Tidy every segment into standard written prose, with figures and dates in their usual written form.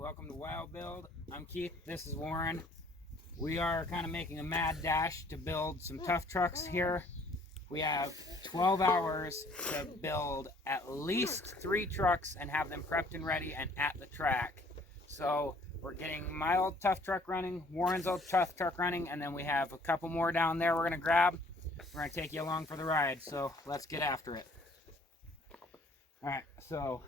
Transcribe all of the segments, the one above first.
welcome to Wild Build. I'm Keith, this is Warren. We are kind of making a mad dash to build some tough trucks here. We have 12 hours to build at least 3 trucks and have them prepped and ready and at the track. So we're getting my old tough truck running, Warren's old tough truck running, and then we have a couple more down there we're gonna grab. We're gonna take you along for the ride, so let's get after it. All right, so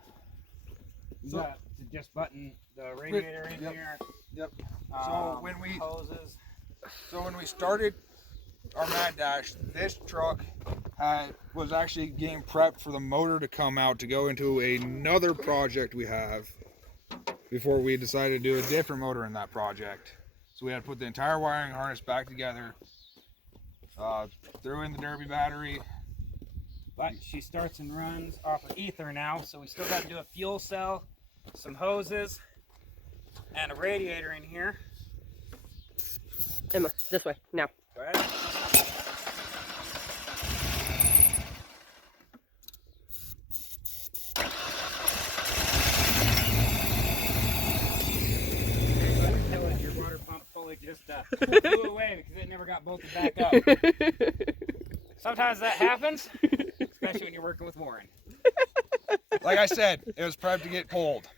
you got to just button the radiator in here. Yep. So when we started our mad dash, this truck was actually getting prepped for the motor to come out to go into another project we have before we decided to do a different motor in that project. So we had to put the entire wiring harness back together, threw in the Derby battery. But she starts and runs off of ether now, so we still got to do a fuel cell, some hoses, and a radiator in here. Emma, this way, now. Go ahead. Your water pump fully just flew away because it never got bolted back up. Sometimes that happens, especially when you're working with Warren. Like I said, it was prepped to get pulled.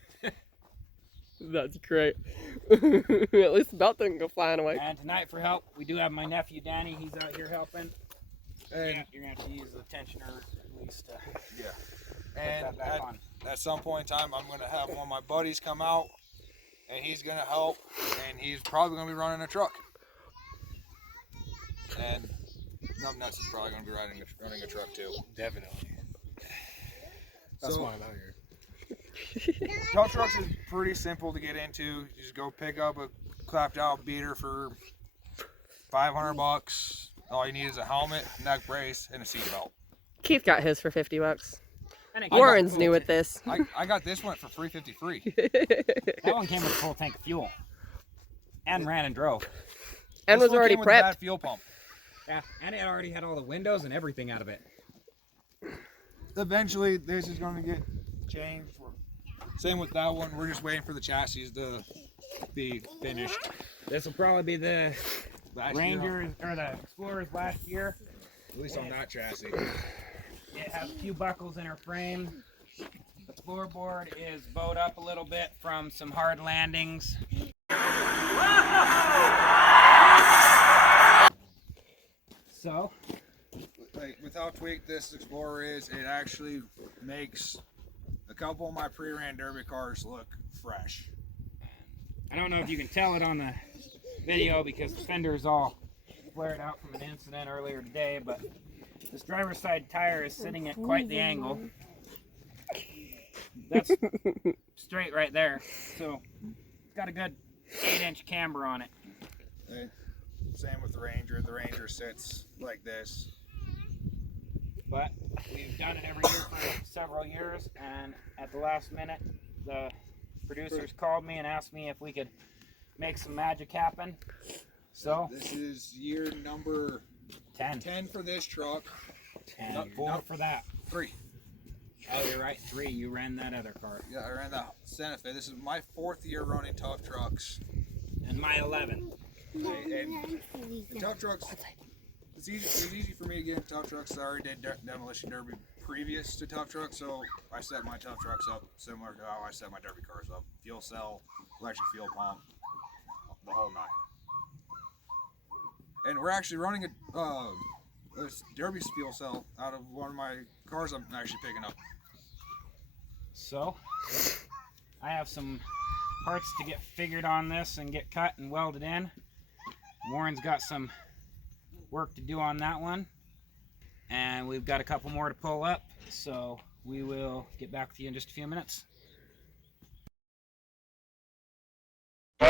That's great. At least the belt didn't go flying away. And tonight for help, we do have my nephew Danny. He's out here helping. And you're going to have to use the tensioner at least to and back on. At some point in time, I'm going to have one of my buddies come out, and he's going to help, and he's probably going to be running a truck. And Nuts is probably going to be running a truck too. Definitely. That's why I'm out here. Tough trucks is pretty simple to get into. You just go pick up a clapped out beater for $500. All you need is a helmet, neck brace, and a seat belt. Keith got his for $50. Warren's new with this. I got this one for $3.50 free. That one came with a full tank of fuel. And ran and drove. And was already with a bad prepped. fuel pump. Yeah, and it already had all the windows and everything out of it. Eventually, this is going to get changed. Same with that one. We're just waiting for the chassis to be finished. This will probably be the Last Rangers or the Explorers last year. At least on that chassis. It has a few buckles in her frame. The floorboard is bowed up a little bit from some hard landings. So, like, with how tweaked this Explorer is, it actually makes a couple of my pre-ran Derby cars look fresh. I don't know if you can tell it on the video because the fender's all flared out from an incident earlier today, but this driver's side tire is sitting at quite the angle. That's straight right there. So it's got a good 8-inch camber on it. And same with the Ranger. The Ranger sits like this. But we've done it every year for several years, and at the last minute, the producers called me and asked me if we could make some magic happen. So this is year number 10 for this truck. 10. 4 for that. 3. Oh, you're right. 3. You ran that other car. Yeah, I ran the Santa Fe. This is my 4th year running tough trucks. And my 11th. And tough trucks. It was easy for me to get into tough trucks. I already did demolition derby previous to tough trucks, so I set my tough trucks up similar to how I set my derby cars up. Fuel cell, electric fuel pump, the whole nine. And we're actually running a derby fuel cell out of one of my cars I'm actually picking up. So I have some parts to get figured on this and get cut and welded in. Warren's got some work to do on that one, and we've got a couple more to pull up, so we will get back with you in just a few minutes. Check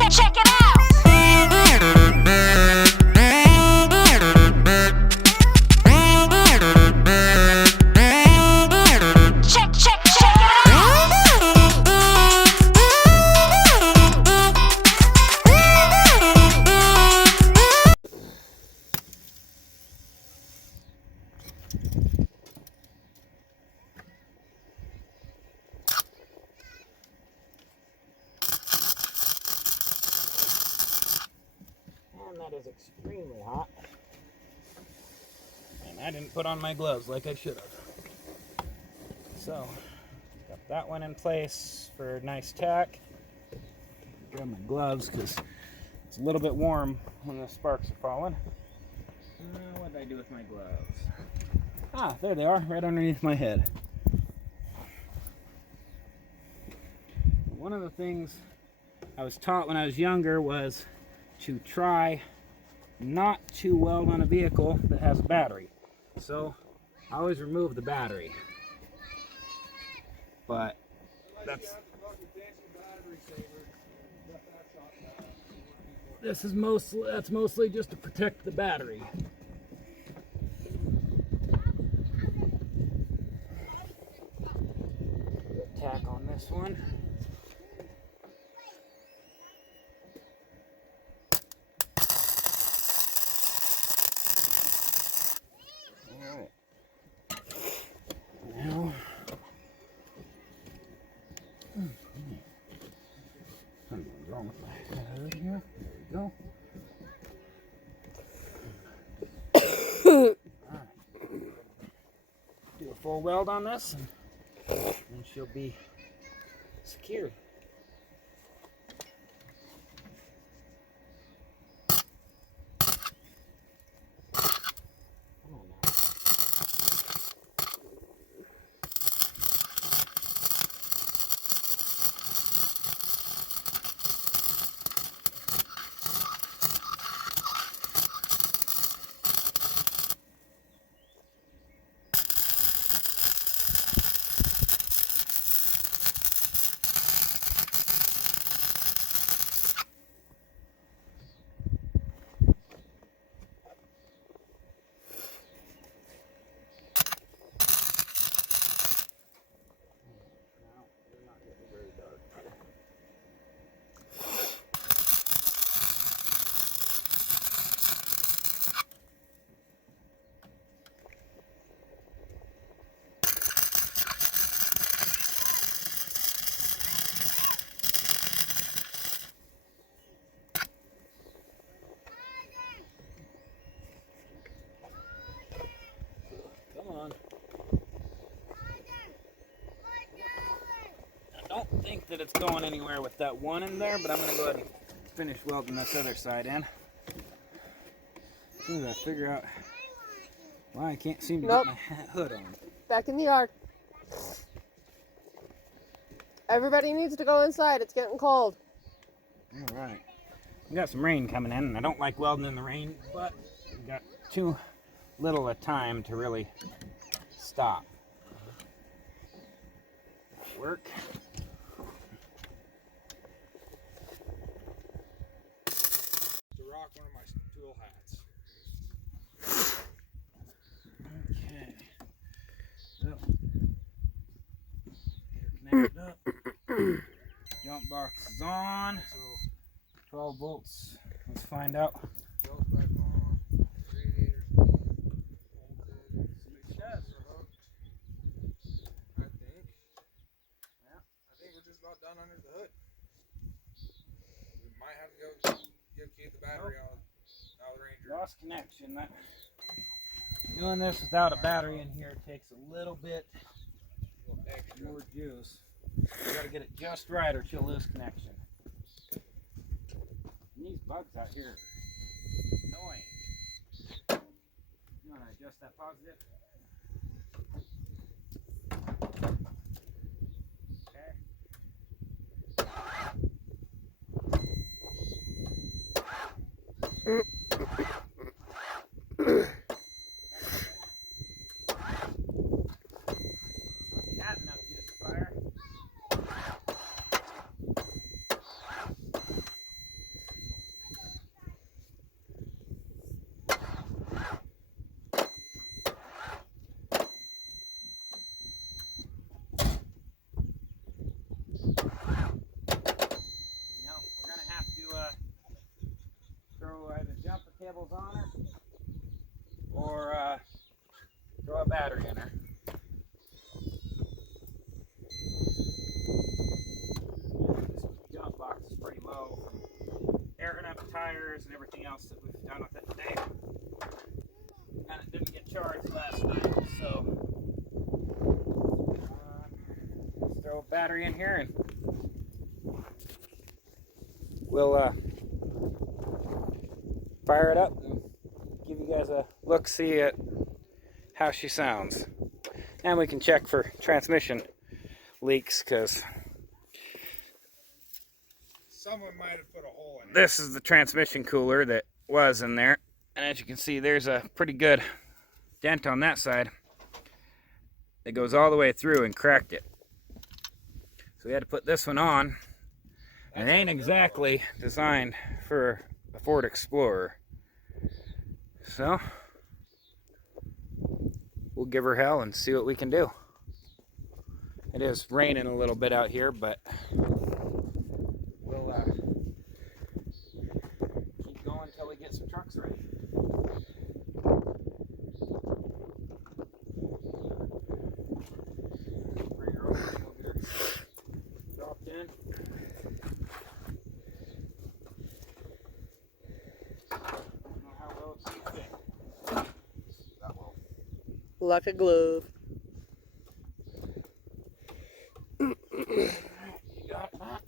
it out. Check it out. extremely hot. And I didn't put on my gloves like I should have. So, got that one in place for a nice tack. Grab my gloves because it's a little bit warm when the sparks are falling. What did I do with my gloves? Ah, there they are, right underneath my head. One of the things I was taught when I was younger was to try not to weld on a vehicle that has a battery. So I always remove the battery. But that's mostly just to protect the battery. Tack on this one. Alright. Now something's wrong with my head here. There we go. Do a full weld on this and she'll be secure. I don't think that it's going anywhere with that one in there, but I'm going to go ahead and finish welding this other side in. As soon as I figure out why I can't seem to get my hood on. Back in the yard. Everybody needs to go inside. It's getting cold. All right. We got some rain coming in, and I don't like welding in the rain, but we got too little a time to really stop. Work. To rock one of my tool hats. Okay. So, get her connected up. Jump box is on. So 12 volts. Let's find out. Belts back on. Radiator's bolted. Switches are hooked. I think. Yeah. I think we're just about done under the hood. We might have to go keep the battery out of the Ranger. Lost connection. Doing this without a battery in here takes a little bit Extra. more juice. You gotta get it just right or she'll lose connection. And these bugs out here are annoying. You wanna adjust that positive? Had enough juice to fire. No, we're gonna have to throw either jumper cables on her or throw a battery in her. This jump box is pretty low from airing up the tires and everything else that we've done with it. battery in here, and we'll fire it up and give you guys a look-see at how she sounds. And we can check for transmission leaks, because Someone might have put a hole in it. this is the transmission cooler that was in there. And as you can see, there's a pretty good dent on that side. It goes all the way through and cracked it. So we had to put this one on. And it ain't exactly designed for a Ford Explorer. So we'll give her hell and see what we can do. It is raining a little bit out here, but we'll keep going until we get some trucks ready. Bring her over and we'll get her dropped in. I don't know how well it's gonna fit. That will. Like a glove. You got that?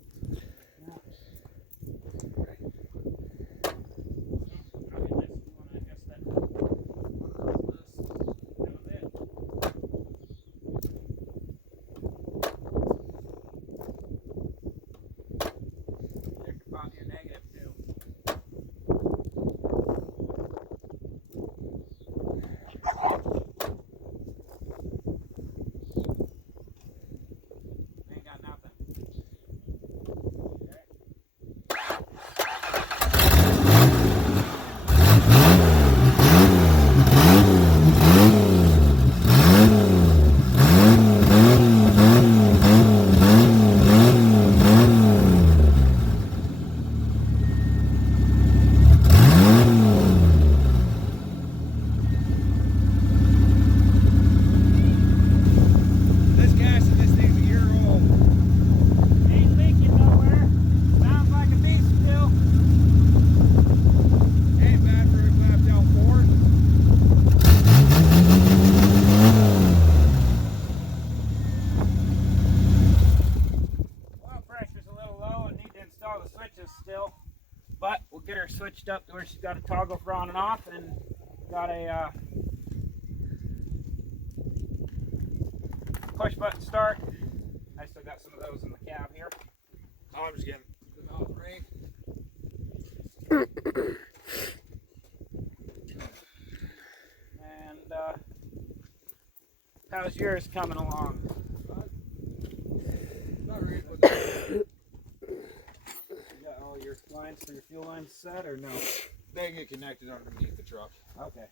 This gas in this thing's a year old. Ain't leaking nowhere. Sounds like a beast still. Ain't bad for a clapped out Ford. Oil pressure's a little low and need to install the switches still. But we'll get her switched up to where she's got a toggle for on and off, and got a push button start. I still got some of those in the cab here. I'm just getting them out of the rain. And how's yours coming along? Not really, but You got all your lines for your fuel lines set, or no? they get connected underneath the truck. Okay.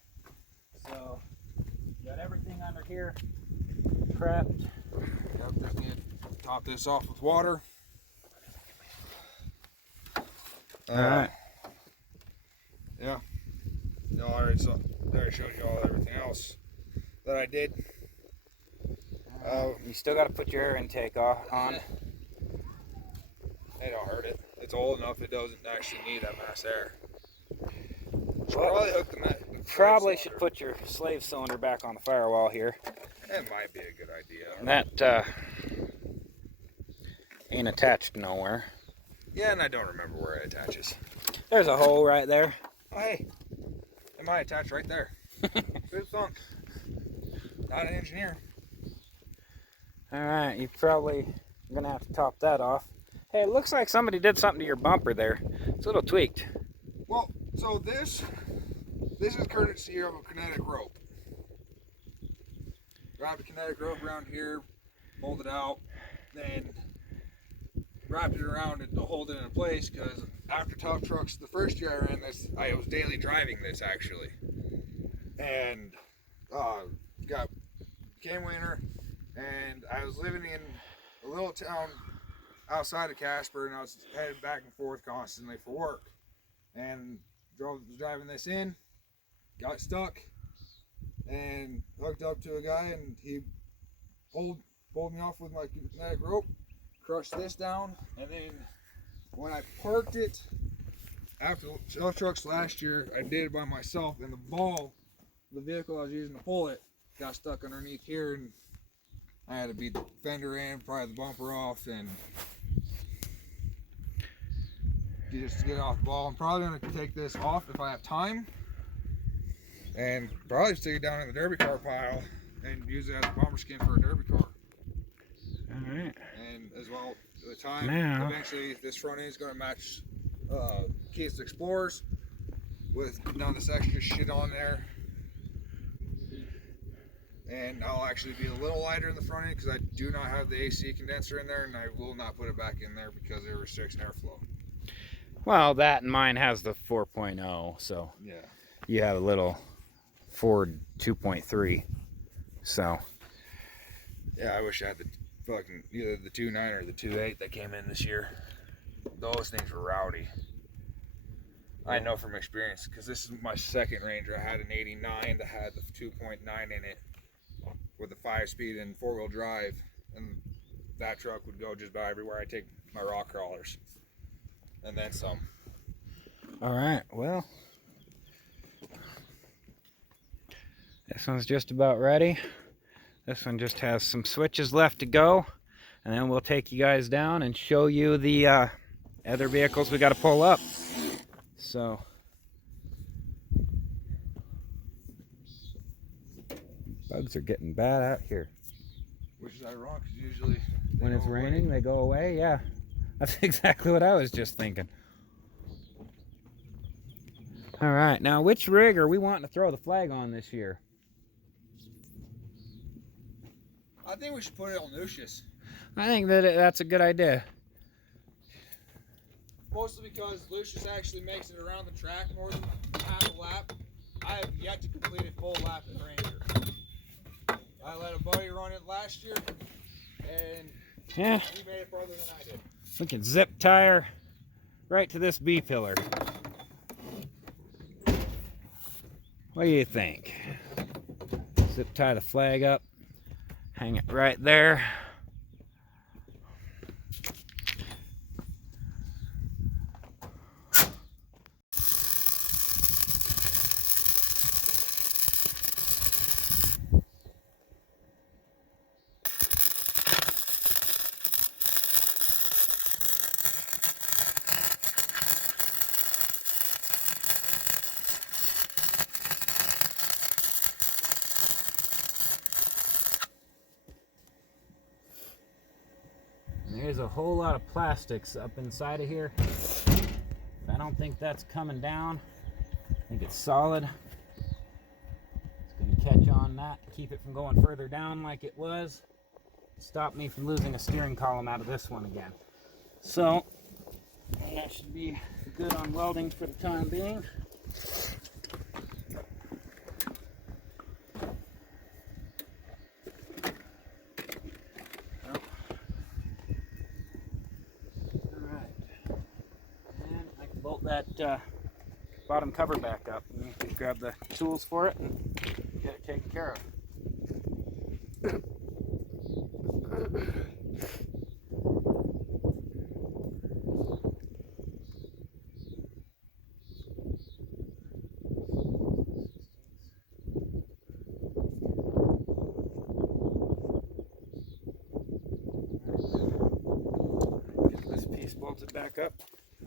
So you got everything under here prepped. Yep, just need to top this off with water. Alright. Yeah. No, I already showed you all everything else that I did. You still got to put your air intake on. It don't hurt it. It's old enough it doesn't actually need that mass air. Should Well, probably hook the Probably slave should cylinder. put your slave cylinder back on the firewall here. It might be a good idea. That ain't attached nowhere. Yeah, and I don't remember where it attaches. There's a hole right there. Oh, hey, it might attach right there. Good thunk. Not an engineer. Alright, you probably are gonna have to top that off. Hey, it looks like somebody did something to your bumper there. It's a little tweaked. Well, so this is courtesy of a kinetic rope. Wrapped a kinetic rope around here, mold it out, then wrapped it around it to hold it in place, because after Tough Trucks, the first year I ran this, I was daily driving this actually. And came winter, and I was living in a little town outside of Casper, and I was headed back and forth constantly for work. And was driving this in, got stuck, and hooked up to a guy, and he pulled me off with my kinetic rope, crushed this down, and then when I parked it after Tough Trucks last year, I did it by myself, and the ball, the vehicle I was using to pull it, got stuck underneath here, and I had to beat the fender in, pry the bumper off, and just to get off the ball. I'm probably going to take this off if I have time, and probably stick it down in the derby car pile and use it as a bomber skin for a derby car. All right. And as well, the time, Now, eventually this front end is going to match Keith's Explorers with none of this extra shit on there. And I'll actually be a little lighter in the front end because I do not have the AC condenser in there, and I will not put it back in there because it restricts airflow. well, that and mine has the 4.0, so Yeah. you have a little Ford 2.3. So, Yeah, I wish I had the fucking either the 2.9 or the 2.8 that came in this year. Those things were rowdy. I know from experience because this is my second Ranger. I had an 89 that had the 2.9 in it with a 5-speed and 4-wheel drive, and that truck would go just about everywhere I take my rock crawlers, and then some. all right, well, this one's just about ready. This one just has some switches left to go, and then we'll take you guys down and show you the other vehicles we got to pull up. So, bugs are getting bad out here. Which is ironic because usually When it's raining, they go away. Yeah, that's exactly what I was just thinking. All right, now which rig are we wanting to throw the flag on this year? I think we should put it on Lucius. I think that that's a good idea. Mostly because Lucius actually makes it around the track more than half a lap. I have yet to complete a full lap in the Ranger. I let a buddy run it last year, and Yeah, he made it farther than I did. we can zip tire right to this B pillar. What do you think? Zip tie the flag up, hang it right there. There's a whole lot of plastics up inside of here. I don't think that's coming down. I think it's solid. It's going to catch on that, keep it from going further down like it was. Stop me from losing a steering column out of this one again. So, that should be good on welding for the time being. Bolt that bottom cover back up, and you can grab the tools for it and get it taken care of. Get this piece bolted back up.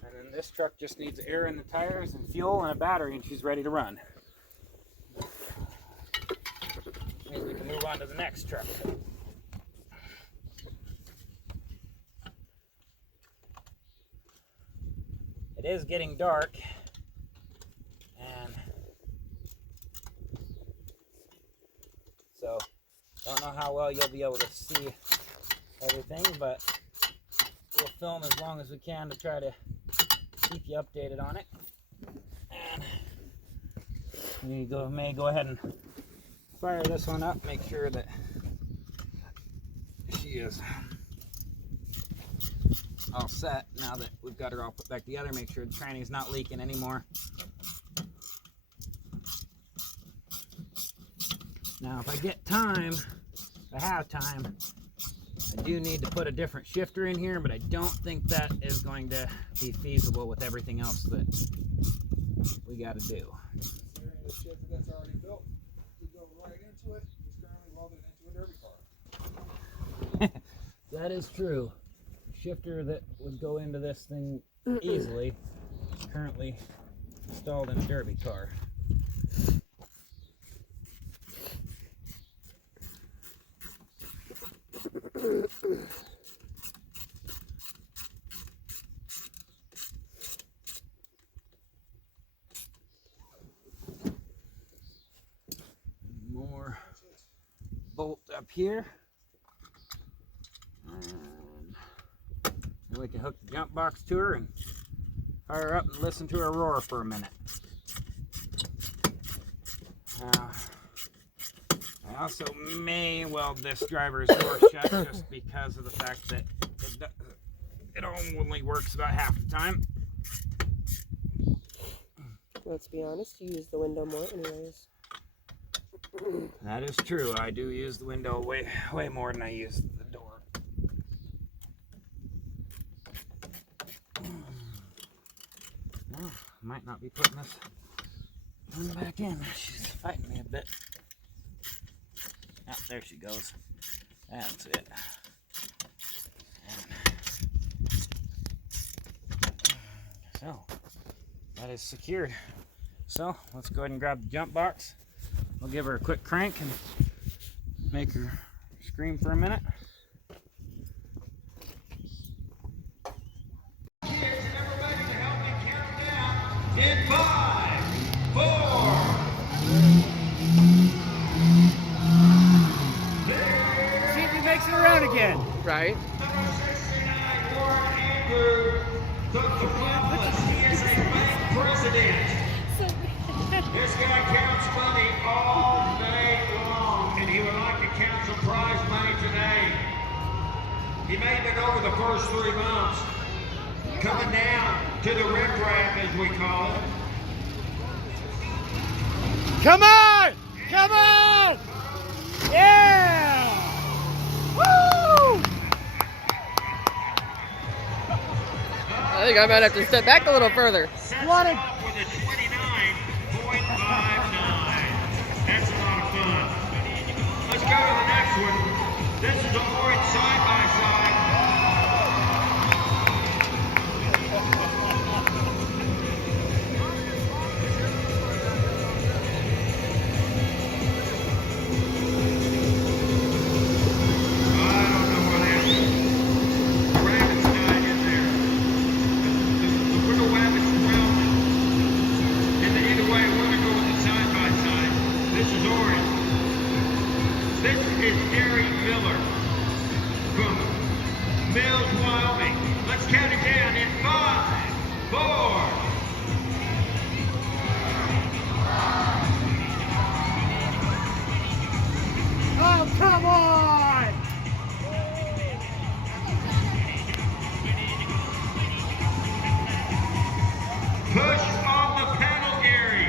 And then this truck just needs air in the tires and fuel and a battery, and she's ready to run. Means we can move on to the next truck. It is getting dark, and so don't know how well you'll be able to see everything, but we'll film as long as we can to try to keep you updated on it. And we may go ahead and fire this one up, make sure that she is all set now that we've got her all put back together. Make sure the tranny's not leaking anymore. Now if I get time, if I have time, I do need to put a different shifter in here, but I don't think that is going to be feasible with everything else that we got to do. Considering the shifter that's already built to go right into it is currently welded into a derby car. That is true. Shifter that would go into this thing easily is currently installed in a derby car. More bolt up here. And we can hook the jump box to her and fire her up and listen to her roar for a minute. I also may weld this driver's door shut just because of the fact that it only works about half the time. Let's be honest, you use the window more anyways. That is true. I do use the window way more than I use the door. Well, might not be putting this one back in. She's fighting me a bit. Ah, there she goes. That's it. So, that is secured. So, let's go ahead and grab the jump box. We'll give her a quick crank and make her scream for a minute. In 5, 4. See if he makes it around again. Right? Number 69, Warren Andrew, took the Fabulous. He is a bank president. This guy counts money all day long, and he would like to count some prize money today. He made it over the first 3 months. Coming down to the riprap, as we call it. Come on! Come on! Yeah! Woo! I think I might have to step back a little further. What a With a 29.59. That's a lot of fun. Let's go to the next one. This is a orange side-by-side. Count it down in 5, 4. Oh, come on! Push on the pedal, Gary.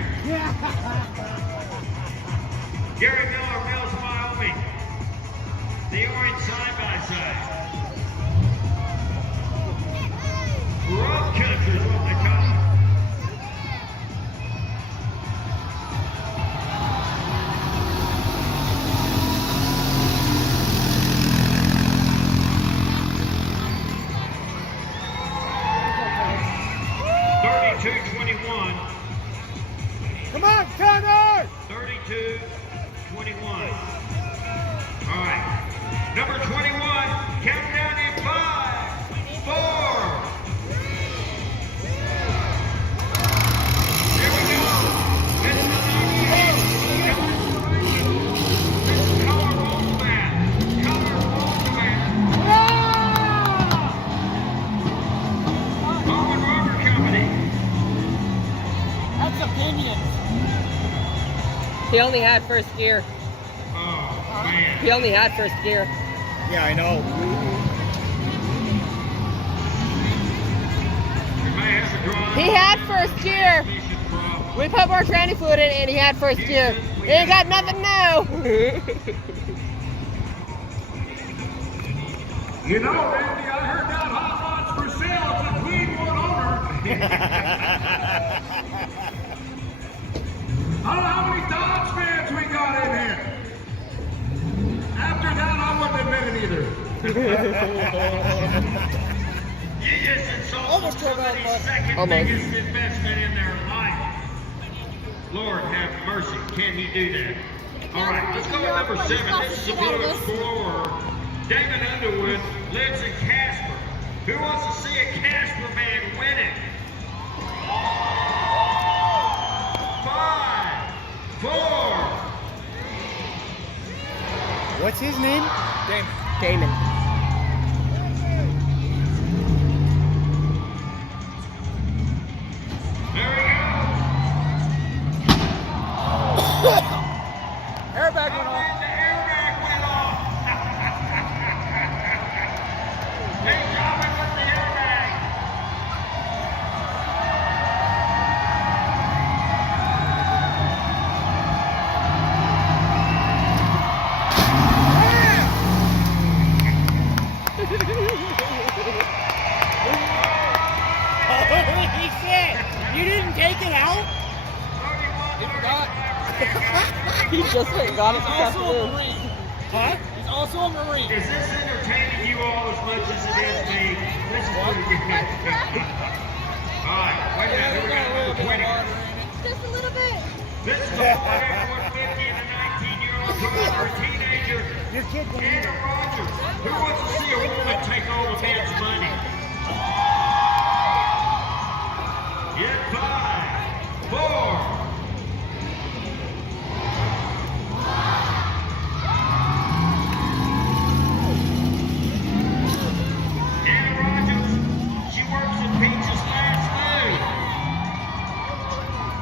Gary Miller, Mills, Wyoming. The orange side-by-side. Road country is what they call it. Come on, Connor! 32-21. All right. Number 21, countdown in 5, 4. There we go. This is the 98. This is color roll mat. Color roll mat. Bowman Rubber Company. That's opinions. He only had first gear. Oh, man. He only had first gear. Yeah, I know. We may have to drive. He had first gear. We put more tranny fluid in and he had first gear. He ain't got nothing now. You know, Randy, I heard that hot rod's for sale. It's a clean one owner. I don't know how many Dodge fans we got in here. After that, I wouldn't admit it either. just insulted somebody's second Almost. biggest investment in their life. Lord have mercy, can he do that? All right, let's go with number 7. This is a blue explorer. David Underwood lives in Casper. Who wants to see a Casper man winning? 5, 4. What's his name? Damon. There we go. Airbag went off. The airbag went off. Hey, Robin with the airbag. Holy shit! You didn't take it out? He forgot. He just went and got it across the room. Huh? He's also a Marine. Is this entertaining you all as much as it is me? This is pretty good. All right, wait a minute. Here we got number 20. Just a little bit. This is a 4F-150 and a 19-year-old teenager, Anna Rogers. Who wants to see a woman take all the man's money? Get 5, 4. Anna Rogers, she works at Peach's Last Food.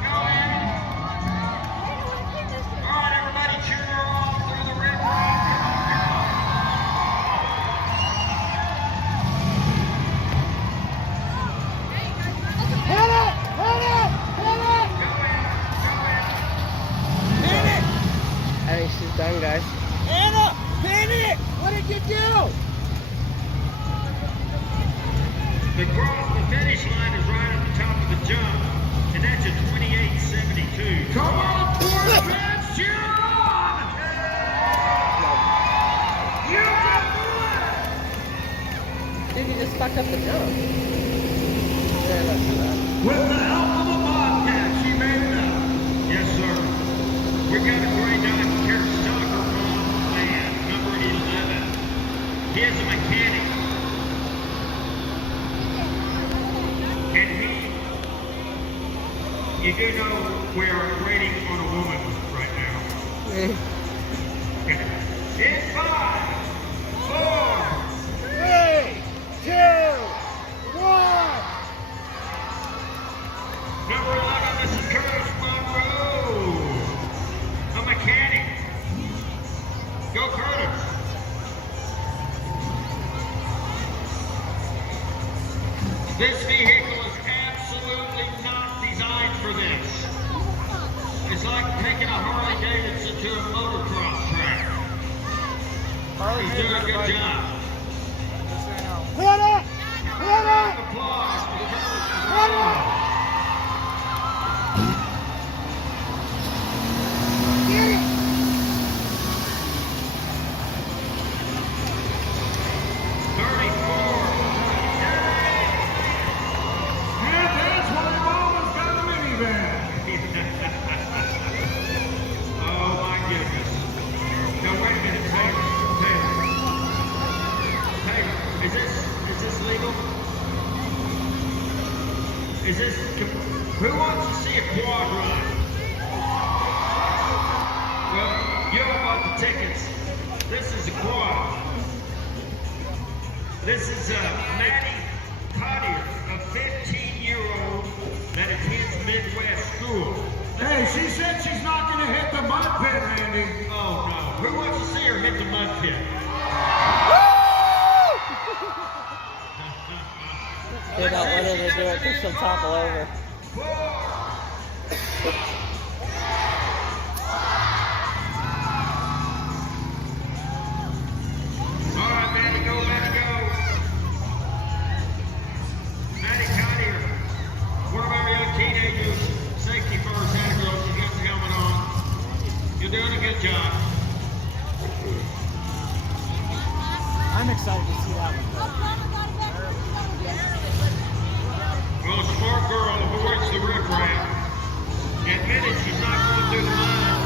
Go, Anna. All right, everybody, cheer her on through the red rock. I think she's done, guys. Anna, pin it! What did you do? The finish line is right at the top of the jump, and that's a 28.72. Come on, poor fans, cheer on! You can do it! Dude, you just fucked up the jump. There, let's do that. With the help of a bobcat, she made it up. Yes, sir. We got a great Dodge soccer man, number 11. He is a mechanic. And you do know we are waiting on a woman right now. In 5, 4, 3, 2, 1. number 11, this is Curtis Monroe, a mechanic. Go Curtis. This vehicle is absolutely not designed for this. It's like taking a Harley Davidson to a motocross track. He's doing a good job. Hit it! Hit it! Applause for Curtis Hit Monroe. it! Get it! 34. And that's why Mama's got a minivan. Oh my goodness. No, wait a minute, Taylor. Taylor, is this legal? Who wants to see a quad run? Well, you all bought the tickets. This is a quad. This is Maddie Cottier, a 15-year-old that attends Midwest school. Hey, she said she's not going to hit the mud pit, Randy. Oh no, who wants to see her hit the mud pit? They don't want her to do it because she'll topple over. 4. All right, Maddie, go, Maddie, go. Maddie Cottier, one of our young teenagers. Safety first, Santa Girl, she's got the helmet on. You're doing a good job. I'm excited to see that one. Well, a smart girl avoids the riffraff. Admitted she's not going through the mud.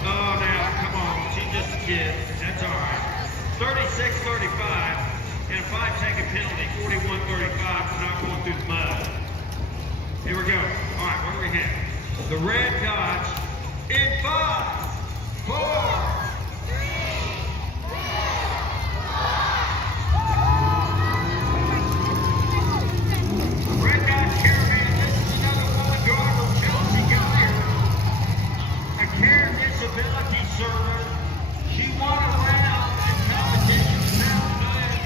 Oh, now, come on. She's just a kid. That's all right. 36-35 and a 5-second penalty. 41-35 for not going through the mud. Here we go. All right, what do we have? The red dots in 5, 4, Red Dot Caravan, this is another one driver, Chelsea Geyer, a care disability server. She won a round in competition Saturday.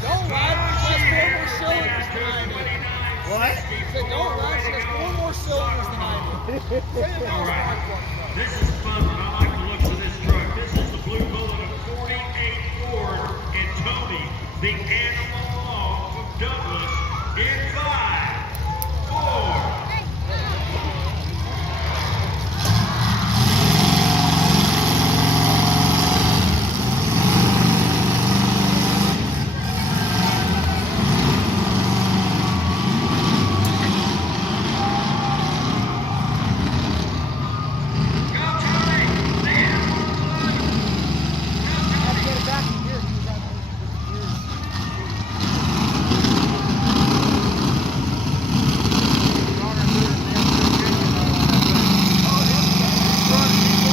Don't ride because 4 more cylinders than I do. What? I said don't ride because 4 more cylinders than I do. All right, this is fun, but I like the looks of this truck. This is the Blue Bullet of 48 Ford and Tony, the animal law of Douglas, in 5, 4. Go, Tony! The animal blue! Go, I have to Tony! get it back in gear. He was on gears.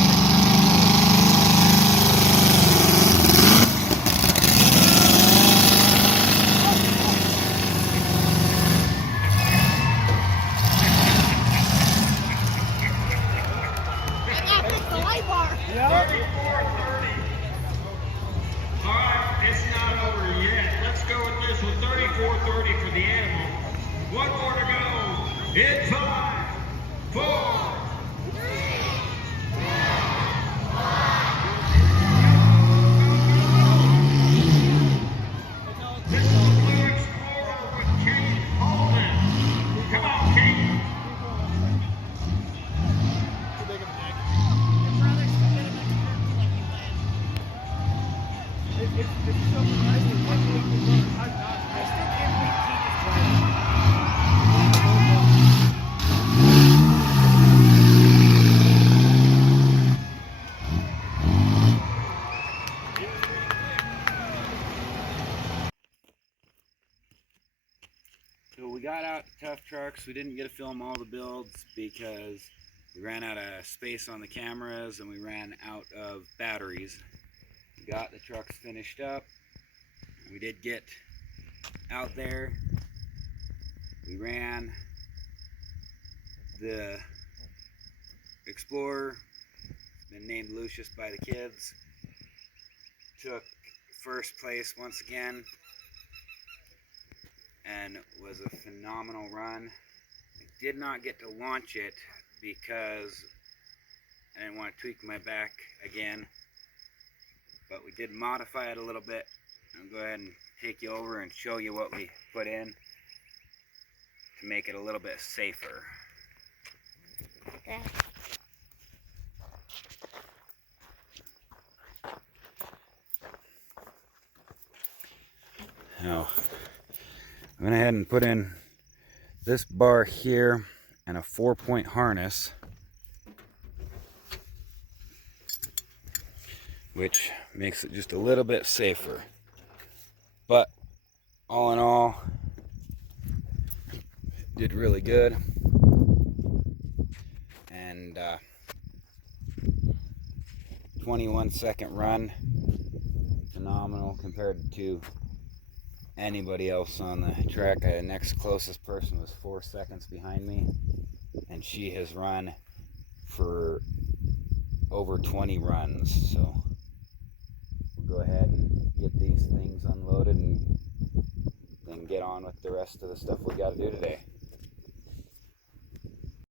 The light bar. 34-30. All right, it's not over yet. Let's go with this one. 34-30 for the animal. One more to go. In 5, 4. This is the Blue Explorer with Kate Holden. Come on, Kate. Too big of a neck. It's so surprising. I still can't believe Keith is driving. So we got out Tough Trucks. We didn't get to film all the builds because we ran out of space on the cameras and we ran out of batteries. We got the trucks finished up. We did get out there. We ran the Explorer, been named Lucius by the kids. Took first place once again and was a phenomenal run. I did not get to launch it because I didn't want to tweak my back again, but we did modify it a little bit. I'll go ahead and take you over and show you what we put in to make it a little bit safer. Now, I went ahead and put in this bar here and a 4-point harness, which makes it just a little bit safer. But all in all, did really good. And 21-second run, phenomenal compared to anybody else on the track. The next closest person was 4 seconds behind me, and she has run for over 20 runs, so go ahead and get these things unloaded and then get on with the rest of the stuff we got to do today.